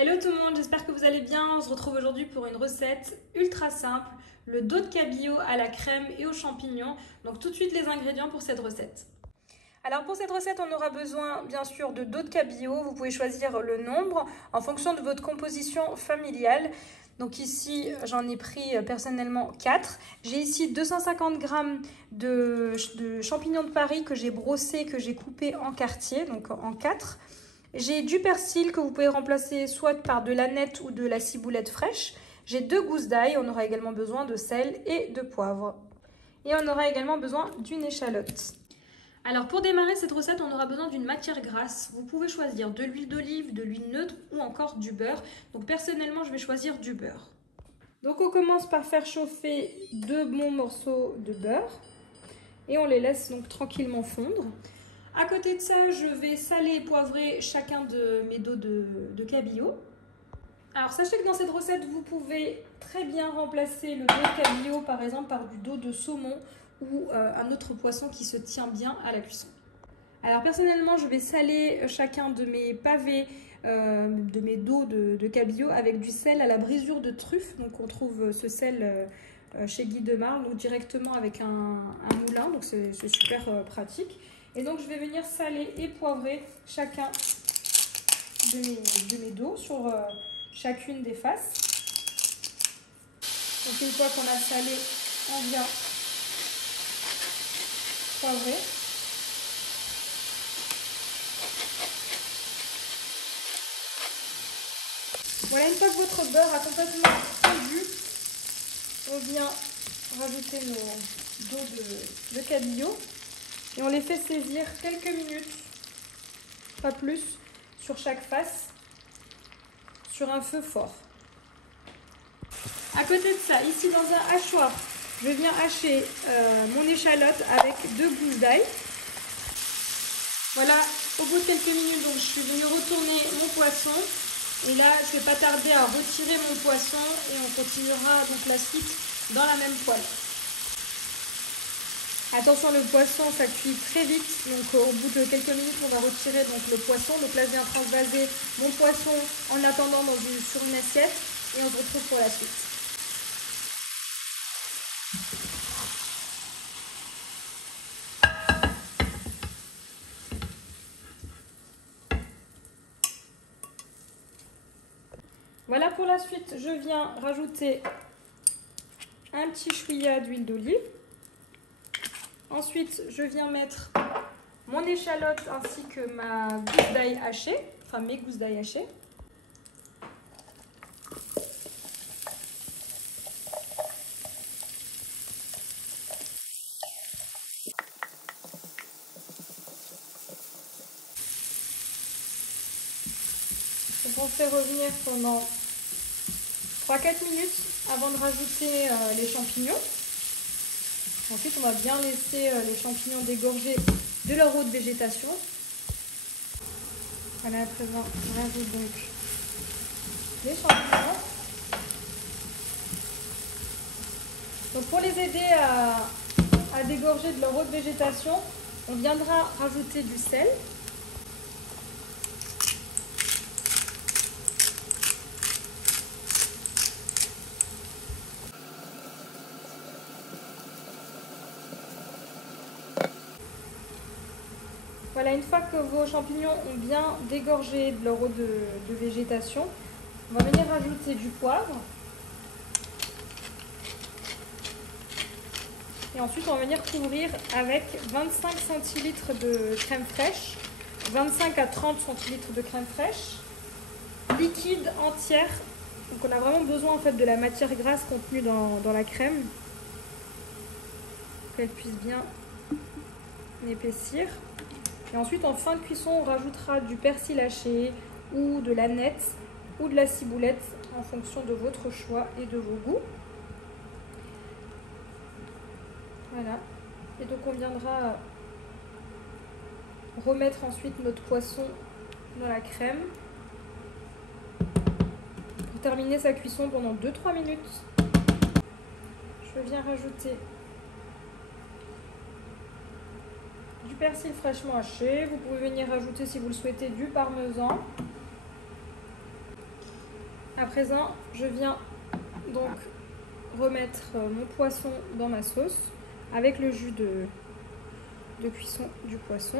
Hello tout le monde, j'espère que vous allez bien. On se retrouve aujourd'hui pour une recette ultra simple, le dos de cabillaud à la crème et aux champignons. Donc tout de suite les ingrédients pour cette recette. Alors pour cette recette, on aura besoin bien sûr de dos de cabillaud. Vous pouvez choisir le nombre en fonction de votre composition familiale. Donc ici, j'en ai pris personnellement 4. J'ai ici 250 g de champignons de Paris que j'ai brossés, que j'ai coupés en quartiers, donc en 4. J'ai du persil que vous pouvez remplacer soit par de l'aneth ou de la ciboulette fraîche. J'ai 2 gousses d'ail, on aura également besoin de sel et de poivre. Et on aura également besoin d'une échalote. Alors pour démarrer cette recette, on aura besoin d'une matière grasse. Vous pouvez choisir de l'huile d'olive, de l'huile neutre ou encore du beurre. Donc personnellement, je vais choisir du beurre. Donc on commence par faire chauffer 2 bons morceaux de beurre. Et on les laisse donc tranquillement fondre. À côté de ça, je vais saler et poivrer chacun de mes dos de cabillaud. Alors sachez que dans cette recette, vous pouvez très bien remplacer le dos de cabillaud par exemple par du dos de saumon ou un autre poisson qui se tient bien à la cuisson. Alors personnellement, je vais saler chacun de mes pavés, de mes dos de cabillaud avec du sel à la brisure de truffe. Donc on trouve ce sel chez Guy Demarle, donc directement avec un moulin, donc c'est super pratique. Et donc je vais venir saler et poivrer chacun de mes dos sur chacune des faces. Donc une fois qu'on a salé, on vient poivrer. Voilà, une fois que votre beurre a complètement fondu, on vient rajouter nos dos de cabillaud. Et on les fait saisir quelques minutes, pas plus, sur chaque face, sur un feu fort. À côté de ça, ici dans un hachoir, je viens hacher mon échalote avec 2 gousses d'ail. Voilà, au bout de quelques minutes, donc, je suis venue retourner mon poisson. Et là, je ne vais pas tarder à retirer mon poisson et on continuera donc la suite dans la même poêle. Attention, le poisson, ça cuit très vite, donc au bout de quelques minutes, on va retirer donc, le poisson. Donc là, je viens transvaser mon poisson en attendant sur une assiette et on se retrouve pour la suite. Voilà pour la suite, je viens rajouter un petit chouïa d'huile d'olive. Ensuite, je viens mettre mon échalote ainsi que ma gousse d'ail hachée, enfin mes gousses d'ail hachées. Donc on fait revenir pendant 3-4 minutes avant de rajouter les champignons. Ensuite, on va bien laisser les champignons dégorger de leur eau de végétation. Voilà, à présent, on rajoute donc les champignons. Donc pour les aider à dégorger de leur eau de végétation, on viendra rajouter du sel. Voilà, une fois que vos champignons ont bien dégorgé de leur eau de végétation, on va venir rajouter du poivre. Et ensuite, on va venir couvrir avec 25 centilitres de crème fraîche, 25 à 30 centilitres de crème fraîche, liquide entière. Donc on a vraiment besoin en fait de la matière grasse contenue dans la crème, pour qu'elle puisse bien épaissir. Et ensuite, en fin de cuisson, on rajoutera du persil haché ou de l'aneth ou de la ciboulette en fonction de votre choix et de vos goûts. Voilà. Et donc, on viendra remettre ensuite notre poisson dans la crème pour terminer sa cuisson pendant 2-3 minutes. Je viens rajouter du persil fraîchement haché. Vous pouvez venir rajouter, si vous le souhaitez, du parmesan. À présent, je viens donc remettre mon poisson dans ma sauce avec le jus de cuisson du poisson.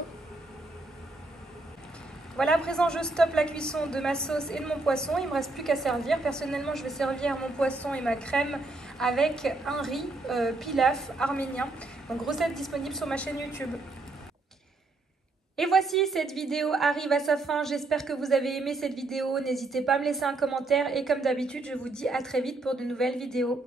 Voilà, à présent je stoppe la cuisson de ma sauce et de mon poisson. Il ne me reste plus qu'à servir. Personnellement, je vais servir mon poisson et ma crème avec un riz pilaf arménien. Donc recette disponible sur ma chaîne YouTube. Et voici, cette vidéo arrive à sa fin. J'espère que vous avez aimé cette vidéo. N'hésitez pas à me laisser un commentaire et comme d'habitude, je vous dis à très vite pour de nouvelles vidéos.